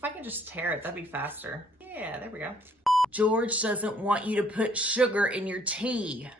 If I can just tear it, that'd be faster. Yeah, there we go. George doesn't want you to put sugar in your tea.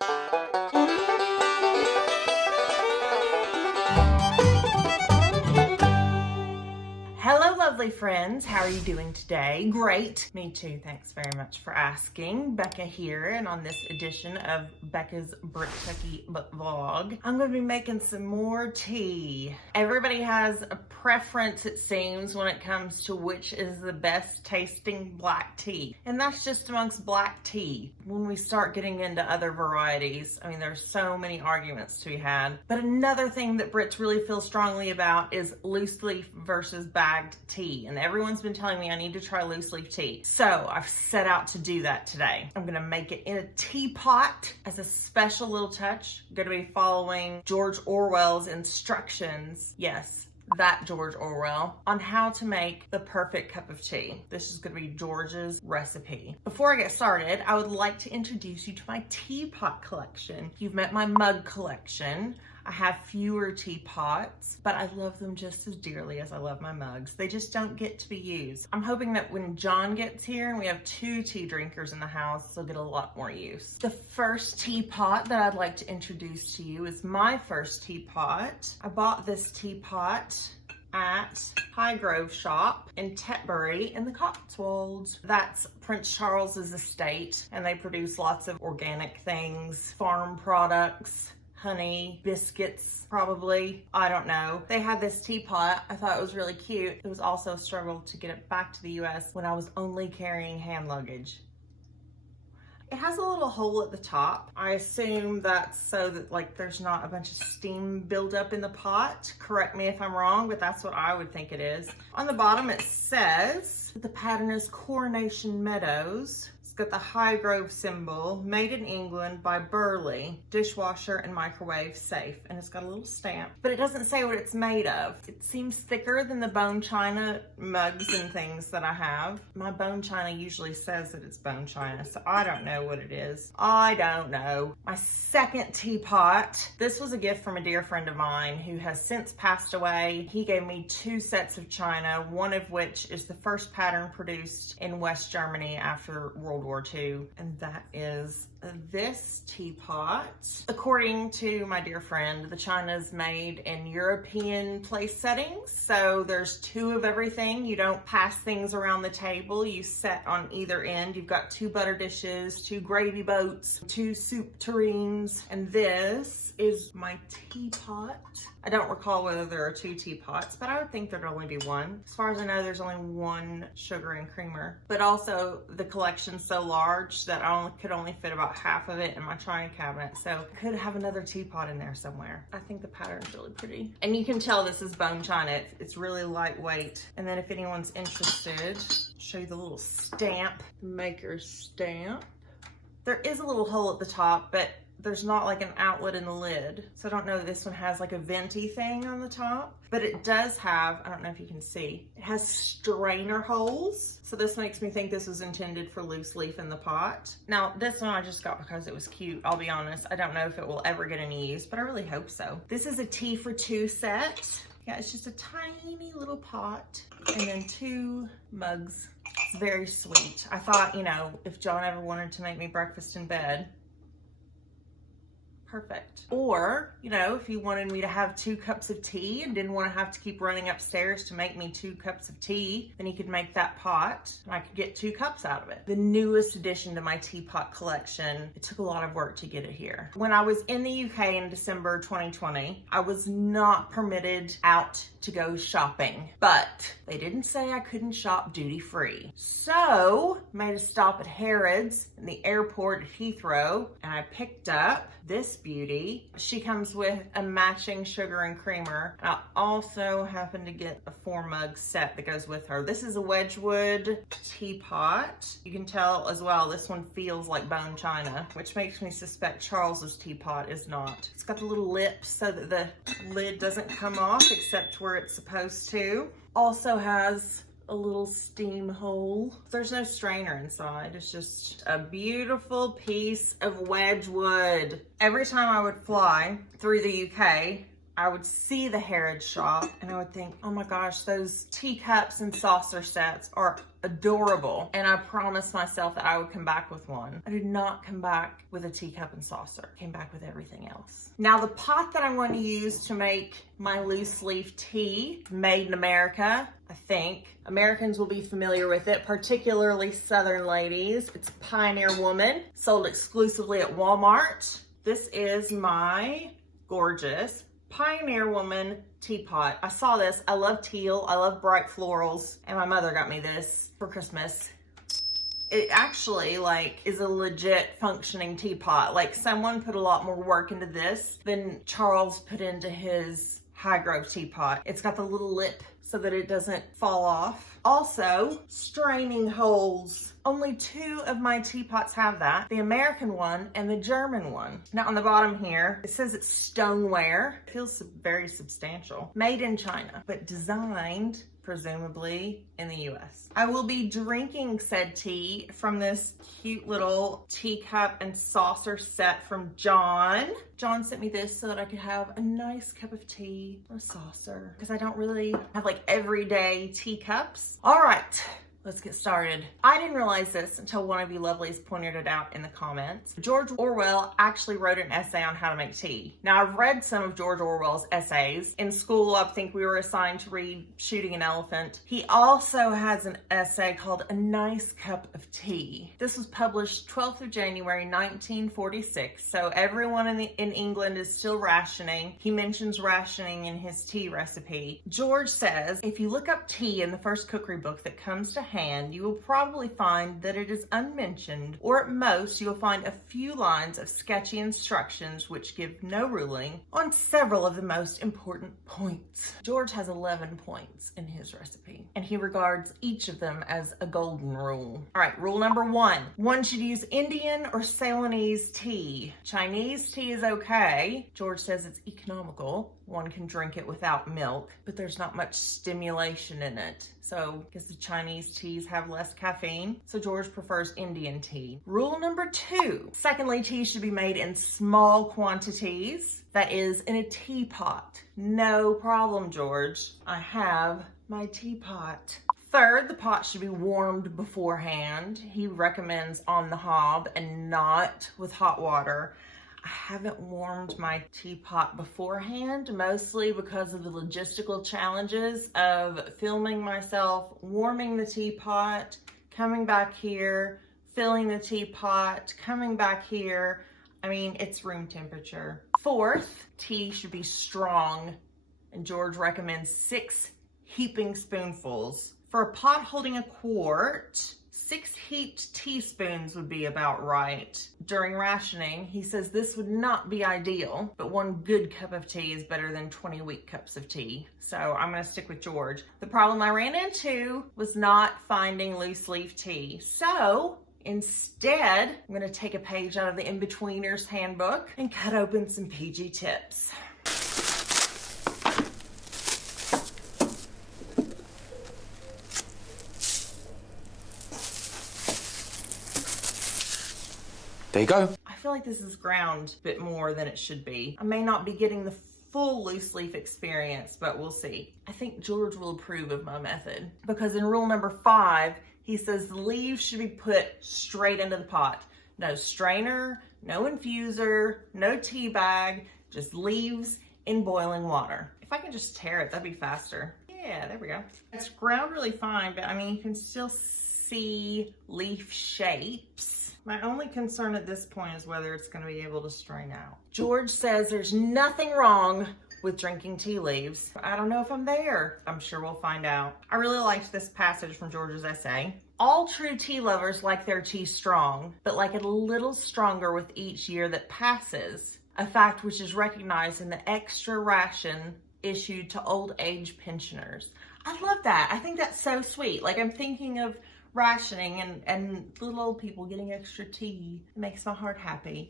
Hello, lovely friends. How are you doing today? Great. Me too. Thanks very much for asking. Becca here, and on this edition of Becca's Bricktucky Vlog, I'm going to be making some more tea. Everybody has a preference, it seems, when it comes to which is the best tasting black tea. And that's just amongst black tea. When we start getting into other varieties, I mean, there's so many arguments to be had. But another thing that Brits really feel strongly about is loose leaf versus bagged tea. And everyone's been telling me I need to try loose leaf tea. So I've set out to do that today. I'm gonna make it in a teapot as a special little touch. I'm gonna be following George Orwell's instructions. Yes, that George Orwell, on how to make the perfect cup of tea. This is going to be George's recipe. Before I get started, I would like to introduce you to my teapot collection. You've met my mug collection. I have fewer teapots, but I love them just as dearly as I love my mugs. They just don't get to be used. I'm hoping that when John gets here and we have 2 tea drinkers in the house, they'll get a lot more use. The first teapot that I'd like to introduce to you is my first teapot. I bought this teapot at Highgrove Shop in Tetbury in the Cotswolds. That's Prince Charles's estate, and they produce lots of organic things, farm products, honey, biscuits, probably. I don't know. They had this teapot. I thought it was really cute. It was also a struggle to get it back to the US when I was only carrying hand luggage. It has a little hole at the top. I assume that's so that like there's not a bunch of steam buildup in the pot. Correct me if I'm wrong, but that's what I would think it is. On the bottom it says that the pattern is Coronation Meadows. It's got the Highgrove symbol, made in England by Burley, dishwasher and microwave safe. And it's got a little stamp, but it doesn't say what it's made of. It seems thicker than the bone china mugs and things that I have. My bone china usually says that it's bone china, so I don't know what it is. I don't know. My second teapot, this was a gift from a dear friend of mine who has since passed away. He gave me 2 sets of china, one of which is the first pattern produced in West Germany after World War II, and that is this teapot. According to my dear friend, the china is made in European place settings, so there's 2 of everything. You don't pass things around the table. You set on either end. You've got 2 butter dishes, 2 gravy boats, 2 soup tureens, and this is my teapot. I don't recall whether there are 2 teapots, but I would think there'd only be 1. As far as I know, there's only 1 sugar and creamer, but also the collection's so large that I could only fit about half of it in my china cabinet, so I could have another teapot in there somewhere. I think the pattern's really pretty. And you can tell this is bone china. It's really lightweight. And then if anyone's interested, I'll show you the little stamp, maker's stamp. There is a little hole at the top, but there's not like an outlet in the lid. So I don't know if this one has like a venti thing on the top, but it does have, I don't know if you can see, it has strainer holes. So this makes me think this was intended for loose leaf in the pot. Now this one I just got because it was cute. I'll be honest, I don't know if it will ever get any use, but I really hope so. This is a tea for 2 set. Yeah, it's just a tiny little pot and then 2 mugs. It's very sweet. I thought, you know, if John ever wanted to make me breakfast in bed, perfect. Or, you know, if you wanted me to have 2 cups of tea and didn't want to have to keep running upstairs to make me 2 cups of tea, then you could make that pot and I could get 2 cups out of it. The newest addition to my teapot collection. It took a lot of work to get it here. When I was in the UK in December 2020, I was not permitted out to go shopping, but they didn't say I couldn't shop duty-free. So, made a stop at Harrods in the airport at Heathrow, and I picked up this beauty. She comes with a matching sugar and creamer. I also happened to get a 4 mug set that goes with her. This is a Wedgwood teapot. You can tell as well, this one feels like bone china, which makes me suspect Charles's teapot is not. It's got the little lips so that the lid doesn't come off except where it's supposed to. Also has a little steam hole. There's no strainer inside. It's just a beautiful piece of Wedgwood. Every time I would fly through the UK, I would see the Harrods shop and I would think, oh my gosh, those teacups and saucer sets are adorable. And I promised myself that I would come back with one. I did not come back with a teacup and saucer. I came back with everything else. Now the pot that I'm going to use to make my loose leaf tea, made in America, I think. Americans will be familiar with it, particularly Southern ladies. It's Pioneer Woman, sold exclusively at Walmart. This is my gorgeous Pioneer Woman teapot. I saw this. I love teal. I love bright florals. And my mother got me this for Christmas. It actually is a legit functioning teapot. Like someone put a lot more work into this than Charles put into his Highgrove teapot. It's got the little lip so that it doesn't fall off. Also, straining holes. Only 2 of my teapots have that, the American one and the German one. Now on the bottom here, it says it's stoneware. It feels very substantial. Made in China, but designed presumably in the US. I will be drinking said tea from this cute little teacup and saucer set from John. John sent me this so that I could have a nice cup of tea or a saucer because I don't really have everyday teacups. All right. Let's get started. I didn't realize this until one of you lovelies pointed it out in the comments. George Orwell actually wrote an essay on how to make tea. Now, I've read some of George Orwell's essays. In school, I think we were assigned to read Shooting an Elephant. He also has an essay called A Nice Cup of Tea. This was published 12th of January, 1946. So everyone in England is still rationing. He mentions rationing in his tea recipe. George says, if you look up tea in the first cookery book that comes to hand, you will probably find that it is unmentioned, or at most you will find a few lines of sketchy instructions which give no ruling on several of the most important points. George has 11 points in his recipe, and he regards each of them as a golden rule. All right, rule number 1. One should use Indian or Ceylonese tea. Chinese tea is okay. George says it's economical. One can drink it without milk, but there's not much stimulation in it. So I guess the Chinese teas have less caffeine. So George prefers Indian tea. Rule number 2. Secondly, tea should be made in small quantities. That is, in a teapot. No problem, George. I have my teapot. Third, the pot should be warmed beforehand. He recommends on the hob and not with hot water. I haven't warmed my teapot beforehand, mostly because of the logistical challenges of filming myself, warming the teapot, coming back here, filling the teapot, coming back here. I mean, it's room temperature. Fourth, tea should be strong, and George recommends 6 heaping spoonfuls. For a pot holding a quart, 6 heaped teaspoons would be about right. During rationing, he says this would not be ideal, but 1 good cup of tea is better than 20 weak cups of tea. So I'm gonna stick with George. The problem I ran into was not finding loose leaf tea. So instead, I'm gonna take a page out of the In-Betweener's Handbook and cut open some PG tips. There you go. I feel like this is ground a bit more than it should be. I may not be getting the full loose leaf experience, but we'll see. I think George will approve of my method because in rule number 5, he says the leaves should be put straight into the pot. No strainer, no infuser, no tea bag, just leaves in boiling water. If I can just tear it, that'd be faster. Yeah, there we go. It's ground really fine, but I mean, you can still see leaf shapes. My only concern at this point is whether it's going to be able to strain out. George says there's nothing wrong with drinking tea leaves. I don't know if I'm there. I'm sure we'll find out. I really liked this passage from George's essay. All true tea lovers like their tea strong, but like it a little stronger with each year that passes, a fact which is recognized in the extra ration issued to old age pensioners. I love that. I think that's so sweet. Like I'm thinking of rationing and little old people getting extra tea. It makes my heart happy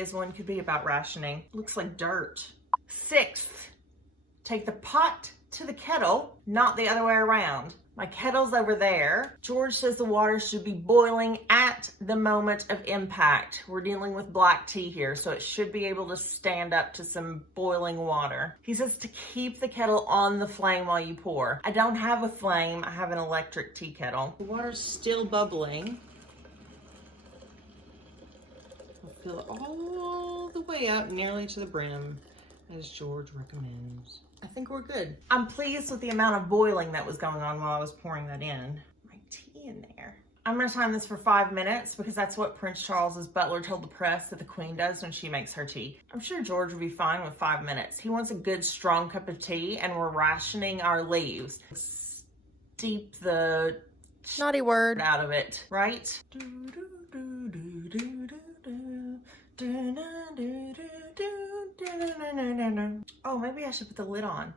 as one could be about rationing. Looks like dirt. 6th, take the pot to the kettle, not the other way around. My kettle's over there. George says the water should be boiling at the moment of impact. We're dealing with black tea here, so it should be able to stand up to some boiling water. He says to keep the kettle on the flame while you pour. I don't have a flame, I have an electric tea kettle. The water's still bubbling. I'll fill it all the way up, nearly to the brim, as George recommends. I think we're good. I'm pleased with the amount of boiling that was going on while I was pouring that in. My tea in there. I'm gonna time this for 5 minutes because that's what Prince Charles's butler told the press that the Queen does when she makes her tea. I'm sure George will be fine with 5 minutes. He wants a good strong cup of tea and we're rationing our leaves. Steep the naughty word out of it, right? Oh, maybe I should put the lid on.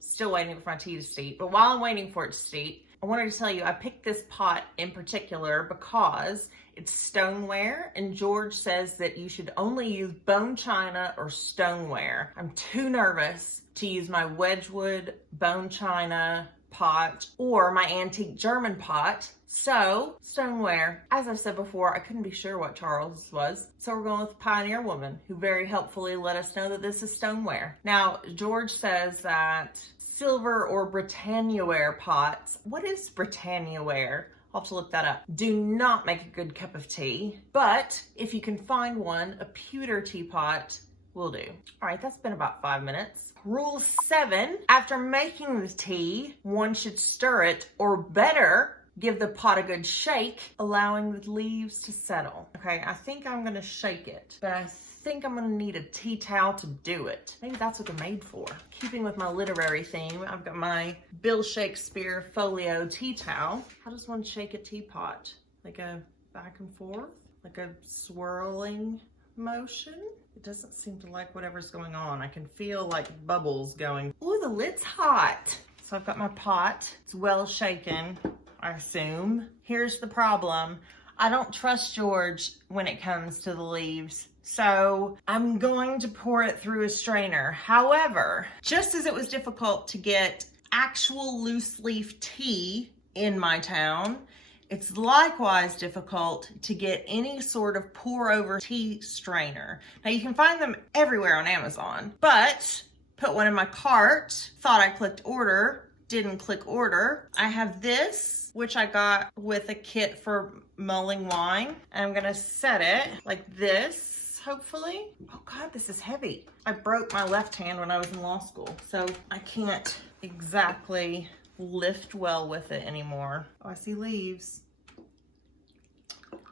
Still waiting for my tea to steep. But while I'm waiting for it to steep, I wanted to tell you I picked this pot in particular because it's stoneware and George says that you should only use bone china or stoneware. I'm too nervous to use my Wedgwood bone china pot or my antique German pot. So, stoneware. As I've said before, I couldn't be sure what Charles was. So we're going with the Pioneer Woman, who very helpfully let us know that this is stoneware. Now, George says that silver or Britannia-ware pots. What is Britannia-ware? I'll have to look that up. Do not make a good cup of tea. But if you can find one, a pewter teapot will do. All right, that's been about 5 minutes. Rule 7, after making the tea, one should stir it, or better, give the pot a good shake, allowing the leaves to settle. Okay, I think I'm gonna shake it, but I think I'm gonna need a tea towel to do it. Maybe that's what they're made for. Keeping with my literary theme, I've got my Bill Shakespeare folio tea towel. How does one shake a teapot? Like a back and forth? Like a swirling motion? It doesn't seem to like whatever's going on. I can feel like bubbles going. Ooh, the lid's hot. So I've got my pot. It's well shaken, I assume. Here's the problem. I don't trust George when it comes to the leaves. So I'm going to pour it through a strainer. However, just as it was difficult to get actual loose leaf tea in my town, it's likewise difficult to get any sort of pour over tea strainer. Now you can find them everywhere on Amazon, but put one in my cart, thought I clicked order, didn't click order. I have this, which I got with a kit for mulling wine. And I'm gonna set it like this, hopefully. Oh God, this is heavy. I broke my left hand when I was in law school, so I can't exactly lift well with it anymore. Oh, I see leaves.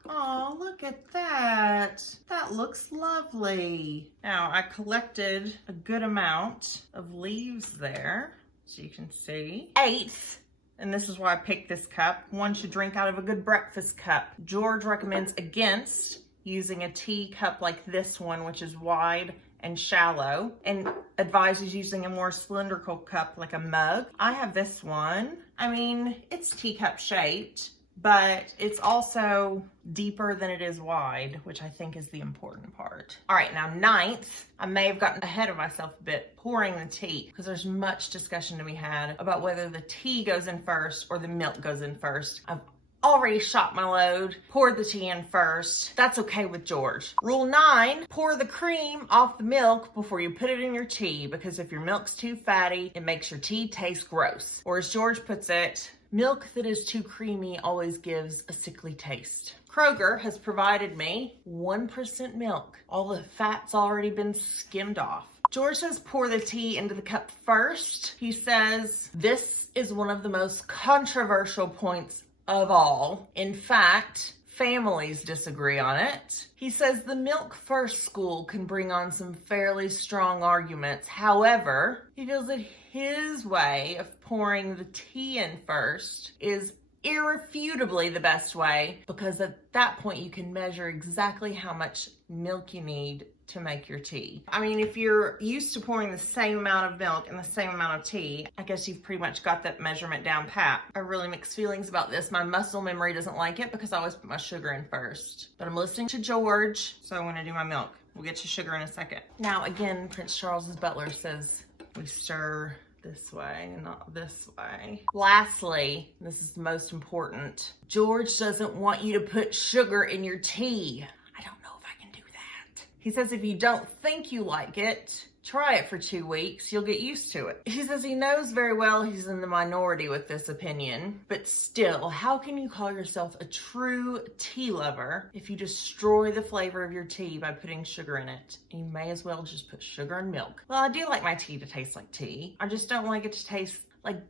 Oh, look at that. That looks lovely. Now, I collected a good amount of leaves there, so you can see. 8th, and this is why I picked this cup. One should drink out of a good breakfast cup. George recommends against using a tea cup like this one, which is wide and shallow, and advises using a more cylindrical cup like a mug. I have this one. I mean, it's teacup shaped, but it's also deeper than it is wide, which I think is the important part. All right, now 9th, I may have gotten ahead of myself a bit pouring the tea because there's much discussion to be had about whether the tea goes in first or the milk goes in first. I've already shot my load, poured the tea in first. That's okay with George. Rule 9, pour the cream off the milk before you put it in your tea, because if your milk's too fatty, it makes your tea taste gross. Or as George puts it, milk that is too creamy always gives a sickly taste. Kroger has provided me 1% milk. All the fat's already been skimmed off. George says pour the tea into the cup first. He says this is one of the most controversial points of all. In fact, families disagree on it. He says the milk first school can bring on some fairly strong arguments. However, he feels that his way of pouring the tea in first is irrefutably the best way, because at that point you can measure exactly how much milk you need to make your tea. I mean, if you're used to pouring the same amount of milk and the same amount of tea, I guess you've pretty much got that measurement down pat. I have really mixed feelings about this. My muscle memory doesn't like it because I always put my sugar in first. But I'm listening to George, so I'm gonna do my milk. We'll get to sugar in a second. Now, again, Prince Charles's butler says we stir this way and not this way. Lastly, this is the most important. George doesn't want you to put sugar in your tea. I don't know if I can do that. He says if you don't think you like it, try it for 2 weeks, you'll get used to it. He says he knows very well he's in the minority with this opinion, but still, how can you call yourself a true tea lover if you destroy the flavor of your tea by putting sugar in it? You may as well just put sugar and milk. Well, I do like my tea to taste like tea. I just don't like it to taste like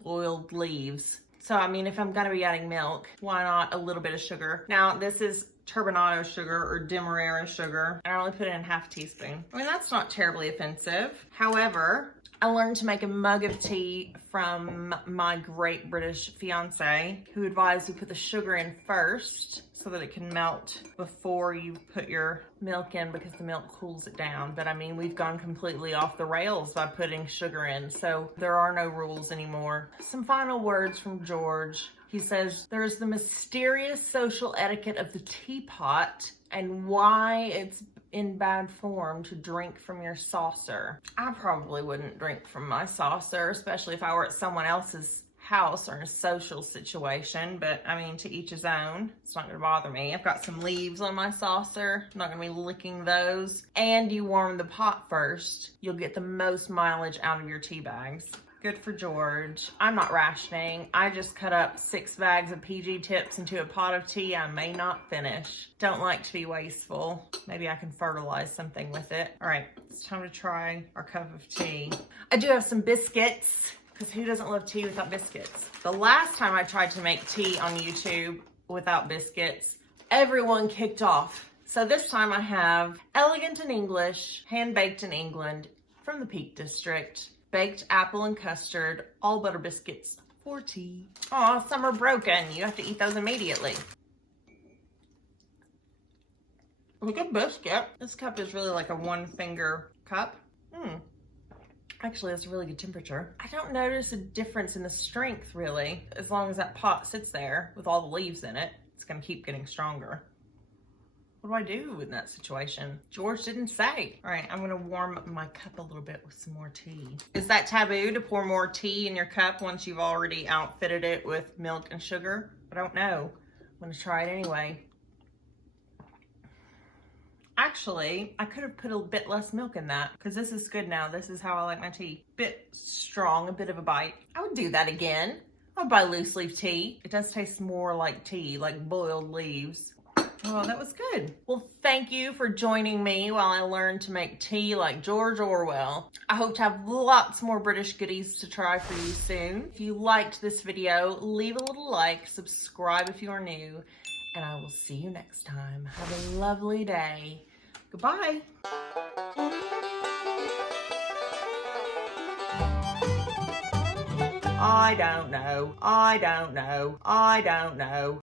boiled leaves. So, I mean, if I'm gonna be adding milk, why not a little bit of sugar? Now, this is turbinado sugar or demerara sugar. I only put in ½ teaspoon. I mean, that's not terribly offensive. However, I learned to make a mug of tea from my great British fiance, who advised we put the sugar in first so that it can melt before you put your milk in, because the milk cools it down. But I mean, we've gone completely off the rails by putting sugar in, so there are no rules anymore. Some final words from George. He says, there's the mysterious social etiquette of the teapot and why it's in bad form to drink from your saucer. I probably wouldn't drink from my saucer, especially if I were at someone else's house or in a social situation, but I mean, to each his own. It's not gonna bother me. I've got some leaves on my saucer. I'm not gonna be licking those. And you warm the pot first. You'll get the most mileage out of your tea bags. Good for George. I'm not rationing. I just cut up 6 bags of PG tips into a pot of tea I may not finish. Don't like to be wasteful. Maybe I can fertilize something with it. All right, it's time to try our cup of tea. I do have some biscuits, because who doesn't love tea without biscuits? The last time I tried to make tea on YouTube without biscuits, everyone kicked off. So this time I have Elegant in English, hand-baked in England, from the Peak District. Baked apple and custard, all butter biscuits for tea. Aw, some are broken. You have to eat those immediately. Look at biscuit. This cup is really like a 1-finger cup. Actually, it's a really good temperature. I don't notice a difference in the strength, really. As long as that pot sits there with all the leaves in it, it's gonna keep getting stronger. What do I do in that situation? George didn't say. All right, I'm gonna warm up my cup a little bit with some more tea. Is that taboo to pour more tea in your cup once you've already outfitted it with milk and sugar? I don't know. I'm gonna try it anyway. Actually, I could have put a bit less milk in that, because this is good now. This is how I like my tea. Bit strong, a bit of a bite. I would do that again. I would buy loose leaf tea. It does taste more like tea, like boiled leaves. Oh, that was good. Well, thank you for joining me while I learned to make tea like George Orwell. I hope to have lots more British goodies to try for you soon. If you liked this video, leave a little like, subscribe if you are new, and I will see you next time. Have a lovely day. Goodbye. I don't know.